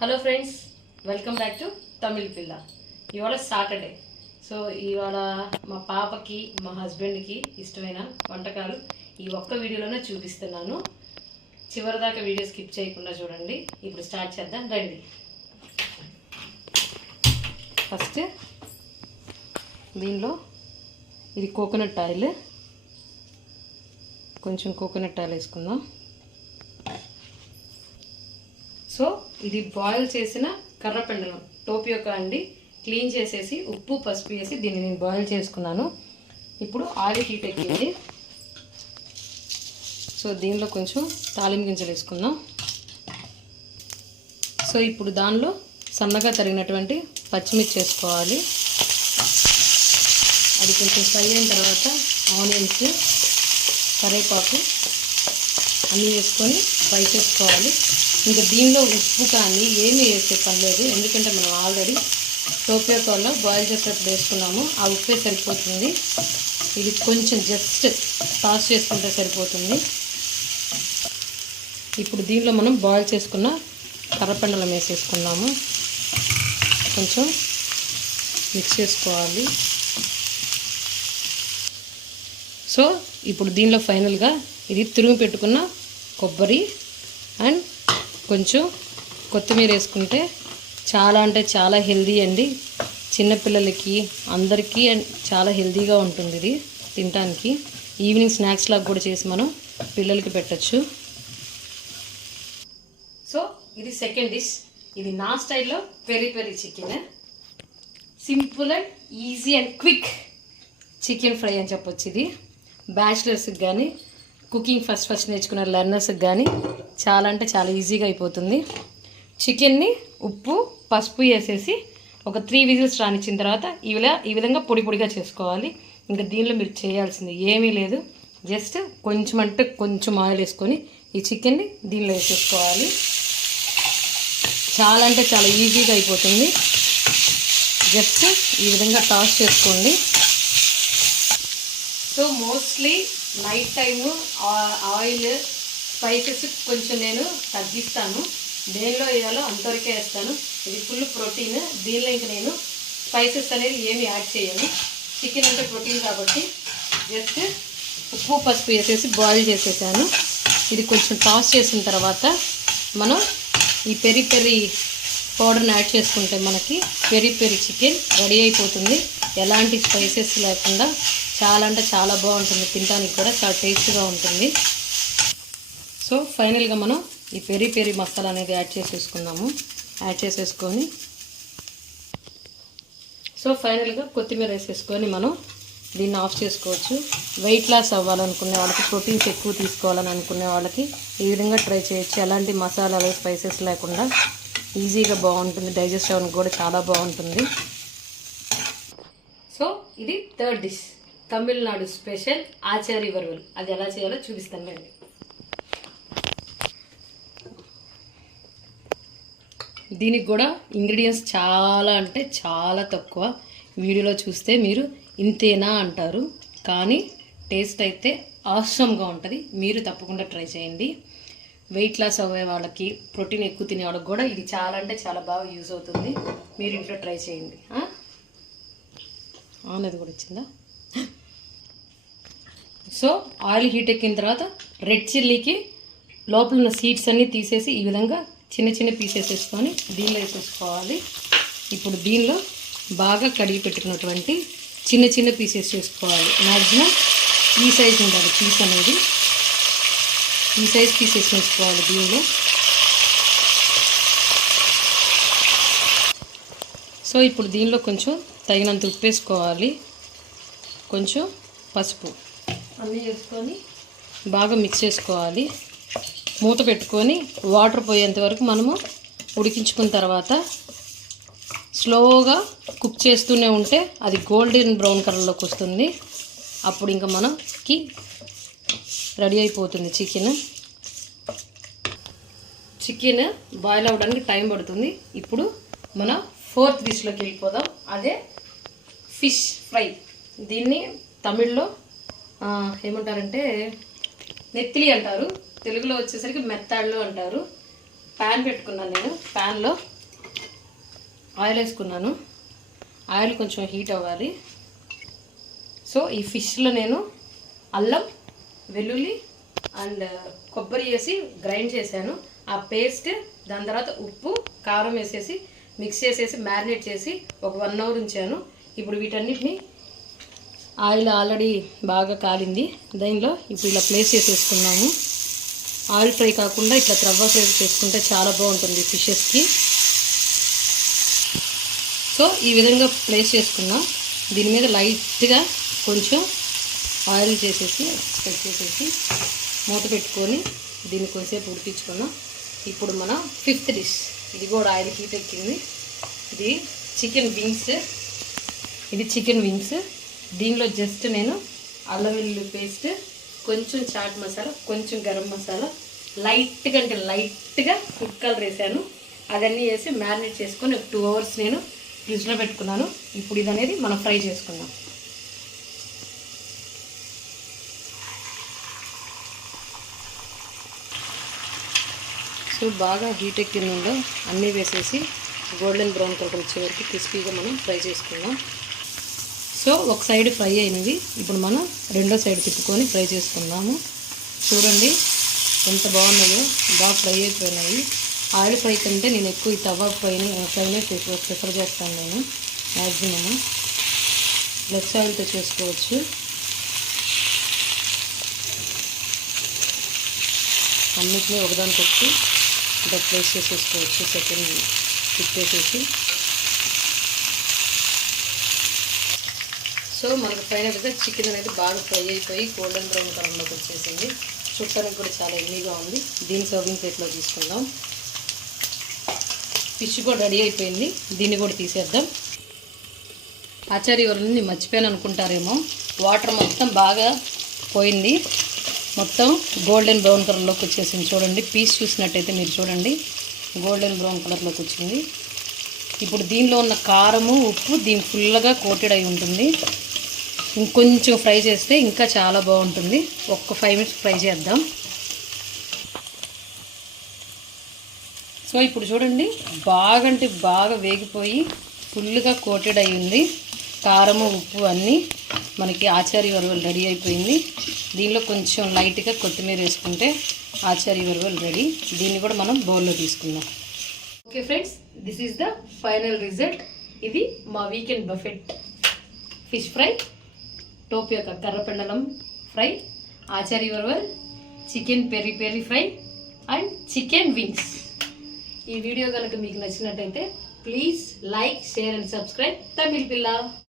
Hello friends, welcome back to Tamil పిల్ల. ఇవాళ Saturday. So ఇవాళ మా పాపకి మా హస్బెండ్కి ఇష్టమైన వంటకాలు ఈ ఒక్క వీడియోలోనే చూపిస్తున్నాను. చివరిదాకా వీడియో స్కిప్ చేయకుండా చూడండి. ఇప్పుడు స్టార్ట్ చేద్దాం రండి. ఫస్ట్ దీనిలో ఇది కోకోనట్ ఆయిల్, కొంచెం కోకోనట్ ఆయిల్ వేసుకుందాం. సో ఇది బాయిల్ చేసిన కర్రపెండలం టోపియోకా అండి. క్లీన్ చేసేసి ఉప్పు పసుపు వేసి దీన్ని నేను బాయిల్ చేసుకున్నాను. ఇప్పుడు ఆయిల్ హీట్ ఎక్కింది. సో దీనిలో కొంచెం తాలింపు గింజలు వేసుకుందాం. సో ఇప్పుడు దానిలో సన్నగా తరిగినటువంటి పచ్చిమిర్చి వేసుకోవాలి. అది కొంచెం ఫ్రై అయిన తర్వాత ఆనియన్స్, కరివేపాకు అన్నీ వేసుకొని ఫ్రై చేసుకోవాలి. ఇంకా దీనిలో ఉప్పు కానీ ఏమీ వేసే పని లేదు, ఎందుకంటే మనం ఆల్రెడీ టోపియోకాలో బాయిల్ చేసేటప్పుడు వేసుకున్నాము. ఆ ఉప్పే సరిపోతుంది. ఇది కొంచెం జస్ట్ టాస్ చేసుకుంటే సరిపోతుంది. ఇప్పుడు దీనిలో మనం బాయిల్ చేసుకున్న కర్రపెండలం వేసేసుకున్నాము. కొంచెం మిక్స్ చేసుకోవాలి. సో ఇప్పుడు దీనిలో ఫైనల్గా ఇది తురుము పెట్టుకున్న కొబ్బరి అండ్ కొంచెం కొత్తిమీర వేసుకుంటే చాలా అంటే చాలా హెల్దీ అండి. చిన్నపిల్లలకి అందరికీ చాలా హెల్దీగా ఉంటుంది. ఇది తినడానికి ఈవినింగ్ స్నాక్స్ లాగా కూడా చేసి మనం పిల్లలకి పెట్టచ్చు. సో ఇది సెకండ్ డిష్. ఇది నా స్టైల్లో peri peri chicken. Simple and easy and quick chicken fry అని చెప్పొచ్చు. ఇది బ్యాచిలర్స్కి కానీ కుకింగ్ ఫస్ట్ నేర్చుకున్న లెర్నర్స్కి కానీ చాలా అంటే చాలా ఈజీగా అయిపోతుంది. చికెన్ని ఉప్పు పసుపు వేసేసి ఒక 3 విజిల్స్ రానిచ్చిన తర్వాత ఈ విధంగా పొడి పొడిగా చేసుకోవాలి. ఇంకా దీనిలో మీరు చేయాల్సింది ఏమీ లేదు. జస్ట్ కొంచెం అంటే కొంచెం ఆయిల్ వేసుకొని ఈ చికెన్ని దీనిలో వేసేసుకోవాలి. చాలా అంటే చాలా ఈజీగా అయిపోతుంది. జస్ట్ ఈ విధంగా టాస్ చేసుకోండి. So mostly night time oil spices కొంచెం నేను తగ్గిస్తాను. దేనిలో వేయాలో అంతవరకే వేస్తాను. ఇది ఫుల్ ప్రోటీన్. దీనిలో ఇంక నేను స్పైసెస్ అనేది ఏమి యాడ్ చేయను. చికెన్ అంటే ప్రోటీన్ కాబట్టి జస్ట్ ఉప్పు పసుపు వేసేసి బాయిల్ చేసేసాను. ఇది కొంచెం టాస్ చేసిన తర్వాత మనం ఈ పెరి పెరి పౌడర్ని యాడ్ చేసుకుంటే మనకి పెరి పెరి చికెన్ రెడీ అయిపోతుంది. ఎలాంటి స్పైసెస్ లేకుండా చాలా అంటే చాలా బాగుంటుంది. తినడానికి కూడా చాలా టేస్ట్గా ఉంటుంది. సో ఫైనల్గా మనం ఈ పెరి పెరి మసాలా అనేది యాడ్ చేసేసుకుందాము. యాడ్ చేసేసుకొని సో ఫైనల్గా కొత్తిమీర వేసేసుకొని మనం దీన్ని ఆఫ్ చేసుకోవచ్చు. వెయిట్ లాస్ అవ్వాలనుకునే వాళ్ళకి, ప్రోటీన్స్ ఎక్కువ తీసుకోవాలని అనుకునే వాళ్ళకి ఈ విధంగా ట్రై చేయొచ్చు. ఎలాంటి మసాలాలు స్పైసెస్ లేకుండా ఈజీగా బాగుంటుంది. డైజెస్ట్ అవ్వడానికి కూడా చాలా బాగుంటుంది. సో ఇది థర్డ్ డిష్, తమిళనాడు స్పెషల్ ఆచారి వరవలు. అది ఎలా చేయాలో చూపిస్తాను రండి. దీనికి కూడా ఇంగ్రీడియంట్స్ చాలా అంటే చాలా తక్కువ. వీడియోలో చూస్తే మీరు ఇంతేనా అంటారు, కానీ టేస్ట్ అయితే ఆసమ్గా ఉంటుంది. మీరు తప్పకుండా ట్రై చేయండి. వెయిట్ లాస్ అవ్వే వాళ్ళకి, ప్రోటీన్ ఎక్కువ తినే వాళ్ళకి కూడా ఇది చాలా అంటే చాలా బాగా యూజ్ అవుతుంది. మీరు ఇంట్లో ట్రై చేయండి. అనేది కూడా వచ్చిందా? సో ఆయిల్ హీట్ ఎక్కిన తర్వాత రెడ్ చిల్లీకి లోపల ఉన్న సీడ్స్ అన్నీ తీసేసి ఈ విధంగా చిన్న చిన్న పీసెస్ వేసుకొని దీనిలో వేసేసుకోవాలి. ఇప్పుడు దీనిలో బాగా కడిగి పెట్టుకున్నటువంటి చిన్న చిన్న పీసెస్ చేసుకోవాలి. మ్యాక్సిమం ఈ సైజ్ ఉండాలి పీస్ అనేది. ఈ సైజ్ పీసెస్ వేసుకోవాలి దీనిలో. సో ఇప్పుడు దీనిలో కొంచెం తగినంత ఉప్పు వేసుకోవాలి, కొంచెం పసుపు అన్నీ వేసుకొని బాగా మిక్స్ చేసుకోవాలి. మూత పెట్టుకొని వాటర్ పోయేంత వరకు మనము ఉడికించుకున్న తర్వాత స్లోగా కుక్ చేస్తూనే ఉంటే అది గోల్డెన్ బ్రౌన్ కలర్లోకి వస్తుంది. అప్పుడు ఇంకా మనకి రెడీ అయిపోతుంది చికెన్. చికెన్ బాయిల్ అవ్వడానికి టైం పడుతుంది. ఇప్పుడు మన ఫోర్త్ డిష్లోకి వెళ్ళిపోదాం. అదే ఫిష్ ఫ్రై. దీన్ని తమిళ్లో ఏమంటారంటే నెత్తిలి అంటారు, తెలుగులో వచ్చేసరికి మెత్తాళ్ళు అంటారు. ప్యాన్ పెట్టుకున్నాను. నేను ప్యాన్లో ఆయిల్ వేసుకున్నాను. ఆయిల్ కొంచెం హీట్ అవ్వాలి. సో ఈ ఫిష్లో నేను అల్లం, వెల్లుల్లి అండ్ కొబ్బరి వేసి గ్రైండ్ చేశాను. ఆ పేస్ట్, దాని తర్వాత ఉప్పు, కారం వేసేసి మిక్స్ చేసేసి మ్యారినేట్ చేసి ఒక 1 అవర్ ఉంచాను. ఇప్పుడు వీటన్నిటిని ఆయిల్ ఆల్రెడీ బాగా కాలింది. దీనిలో ఇప్పుడు ఇలా ప్లేస్ చేసేసుకున్నాము. ఆయిల్ ఫ్రై కాకుండా ఇట్లా రవ్వ ఫ్రై చేసుకుంటే చాలా బాగుంటుంది ఫిషెస్కి. సో ఈ విధంగా ప్లేస్ చేసుకున్నాం. దీని మీద లైట్గా కొంచెం ఆయిల్ చేసేసి స్ప్రెడ్ చేసేసి మూత పెట్టుకొని దీన్ని కొంచెంసేపు ఉడికించుకున్నాం. ఇప్పుడు మన 5th డిష్. ఇది కూడా ఆయిల్ హీట్ ఎక్కింది. ఇది చికెన్ వింగ్స్. దీనిలో జస్ట్ నేను అల్లం వెల్లుల్లి పేస్ట్, కొంచెం చాట్ మసాలా, కొంచెం గరం మసాలా, లైట్గా ఫుడ్ కలర్ వేసాను. అవన్నీ వేసి మ్యారినేట్ చేసుకొని ఒక 2 అవర్స్ నేను ఫ్రిడ్జ్లో పెట్టుకున్నాను. ఇప్పుడు ఇది అనేది మనం ఫ్రై చేసుకుందాం. సో బాగా హీట్ ఎక్కిందో అన్నీ వేసేసి గోల్డెన్ బ్రౌన్ కలర్ వచ్చే వరకు క్రిస్పీగా మనం ఫ్రై చేసుకుందాం. సో ఒక సైడ్ ఫ్రై అయినవి. ఇప్పుడు మనం రెండో సైడ్ తిప్పుకొని ఫ్రై చేసుకుందాము. చూడండి ఎంత బాగున్నాయో, బాగా ఫ్రై అయిపోయినాయి. ఆయిల్ ఫ్రై కంటే నేను ఎక్కువ ఈ తవా ఫ్రైనే ప్రిఫర్ చేస్తాను. నేను మ్యాక్సిమము లెస్ ఆయిల్తో చేసుకోవచ్చు. అన్నిటినీ ఒకదానికొచ్చి ఇలా ప్లేస్ చేసేసుకోవచ్చు. సెకండ్ తిప్పేసేసి సో మనకు ఫైనల్గా చికెన్ అనేది బాగా ఫ్రై అయిపోయి గోల్డెన్ బ్రౌన్ కలర్లోకి వచ్చేసింది. చూడటానికి కూడా చాలా ఎమ్మీగా ఉంది. దీన్ని సర్వింగ్ ప్లేట్లో తీసుకుందాం. ఫిష్ కూడా రెడీ అయిపోయింది. దీన్ని కూడా తీసేద్దాం. ఆచార్యవరం నేను మర్చిపోయాను అనుకుంటారేమో, వాటర్ మొత్తం బాగా పోయింది. మొత్తం గోల్డెన్ బ్రౌన్ కలర్లోకి వచ్చేసింది. చూడండి, పీస్ చూసినట్టయితే మీరు చూడండి గోల్డెన్ బ్రౌన్ కలర్లోకి వచ్చింది. ఇప్పుడు దీనిలో ఉన్న కారము, ఉప్పు దీని ఫుల్గా కోటెడ్ అయి ఉంటుంది. ఇంకొంచెం ఫ్రై చేస్తే ఇంకా చాలా బాగుంటుంది. ఒక్క 5 మినిట్స్ ఫ్రై చేద్దాం. సో ఇప్పుడు చూడండి బాగా అంటే బాగా వేగిపోయి ఫుల్గా కోటెడ్ అయి ఉంది. కారము, ఉప్పు అన్నీ మనకి ఆచార్య వరవల్ రెడీ అయిపోయింది. దీనిలో కొంచెం లైట్గా కొత్తిమీర వేసుకుంటే ఆచార్య వరవల్ రెడీ. దీన్ని కూడా మనం బౌల్లో తీసుకుందాం. Okay friends, this is the final result. ఇది మా వీకెండ్ బఫెట్ ఫిష్ ఫ్రై, టోపియా కర్రపెండలం ఫ్రై, ఆచార్య వరవల్ chicken peri peri fry and chicken wings. ఈ వీడియో కనుక మీకు నచ్చినట్టయితే please like, share and subscribe Tamil పిల్ల.